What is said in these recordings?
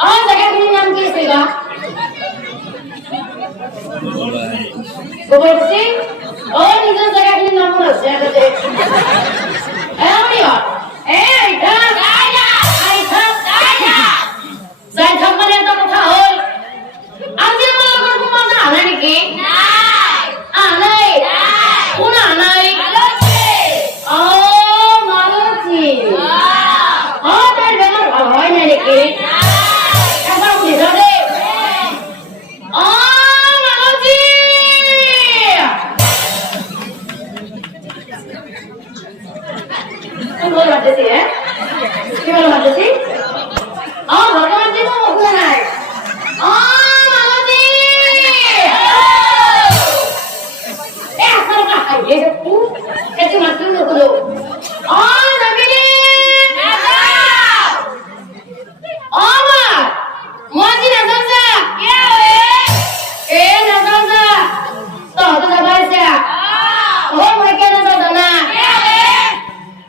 और जगह के नाम की सेगा गोबर सिंह और निजर जगह के नाम बोलो से आते ए ओडिया ए इधर आया जाय थमले तो कथा होय आजे बोलो को मजा आना निकी নাই আনাই কোন আনাই মালতি ও মালতি ও তার বেমার ভালো হয় না নাকি একবার উঠে ধরে ও মালতি তুমি বল মারতেছি হ্যাঁ কি বল মারতেছি ও ভগবান জি তো মুখ নাই ও মালতি ये तू कैसे मारते हो लोगों और नबीले ओमर मोजी नजर से क्या है ए नजर से तो दबाई से ओ मैं क्या नजर देना क्या है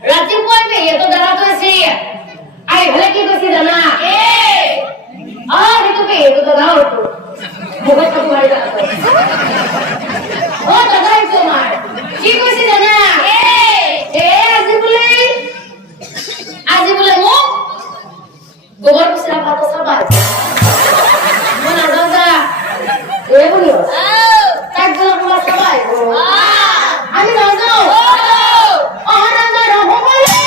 राती कोई पे ये तो डरा तो ऐसी आई भले की तो सी देना ए और ये तो पे ये तो डरा हो तो बहुत तुम्हारे डरा ओ डरा ही तो मार কি কইছি জানা আজি বলে মো গোবর কুসরা ভাত সবাই মনা দাদা এ বলিও তাক বলে বলা সবাই আমি না যাও ও দাদা রহো বলে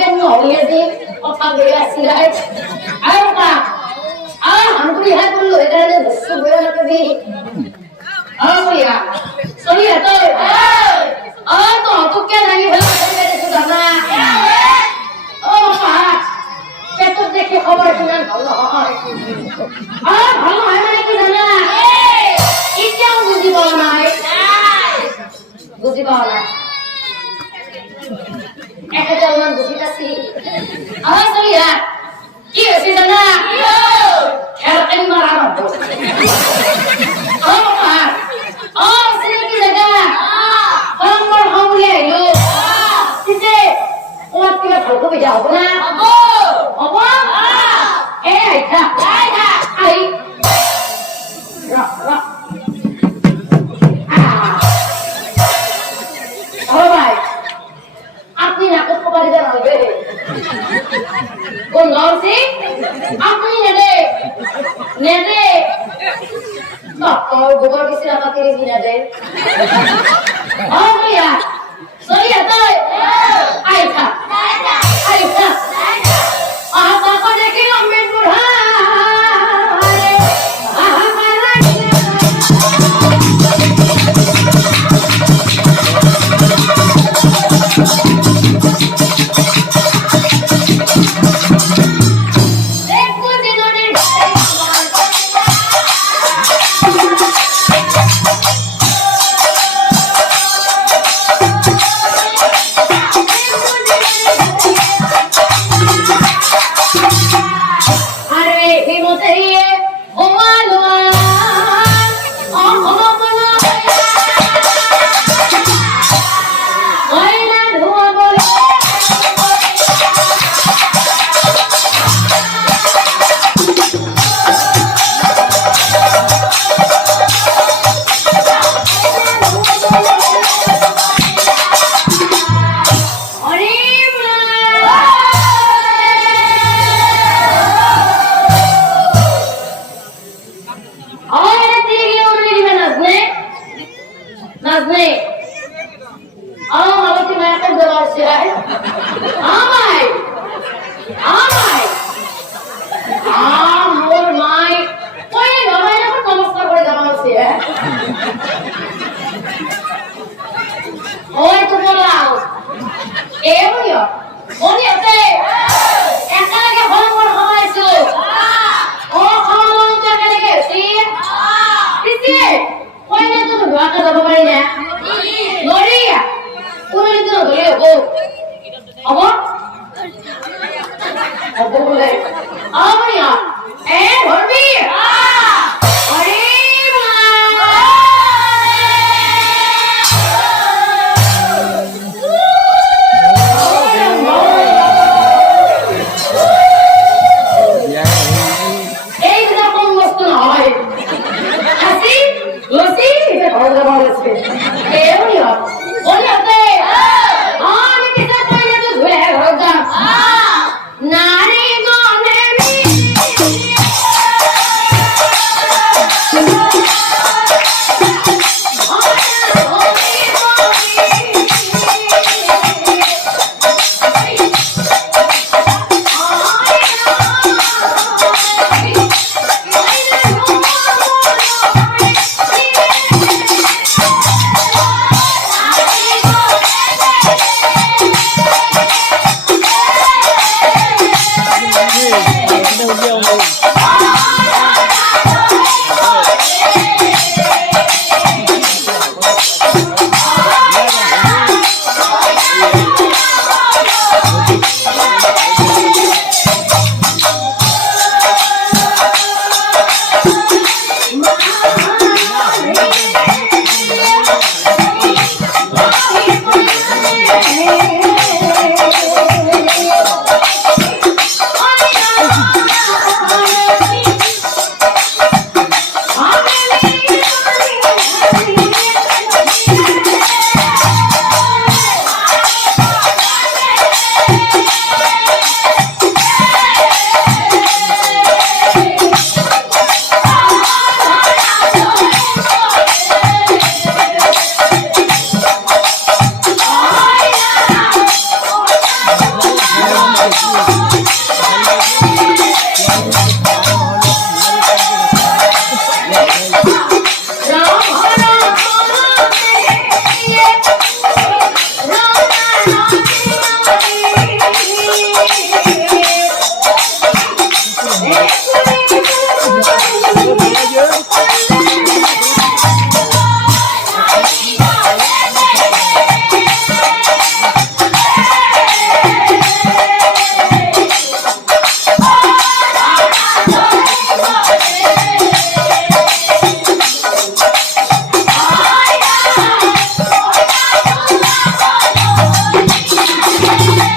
cái ngồi nghe đi có thằng người là gì đấy ai mà hắn cũng đi hai con lưỡi ra nên sự với nó cái gì gì à sorry à tôi kia là như vậy tôi sudah na mà cái tôi দেখি খবর শুনান ভালো হয় ভালো হয় মানে কি জানা এটাও বুঝি পাওয়া নাই বুঝি পাওয়া না একটা মান বুঝিতাছি সরিয়া কি হয়েছে জানা খেলা আমি মারা মারবো সিনে কি জায়গা আমার হামলে আইলো কিসে ওর কি ভালো করে যাও না হবো আইথা আই রাখ ভাই আপনি নাটক কবারে জানাবে কোন গাঁওছি আপনি নেদে বাবা গোবর কিছু আমাকে রেজি না দেয় ভাইয়া সরিয়া তাই আইথা বাবা দেখি আমি বুড়া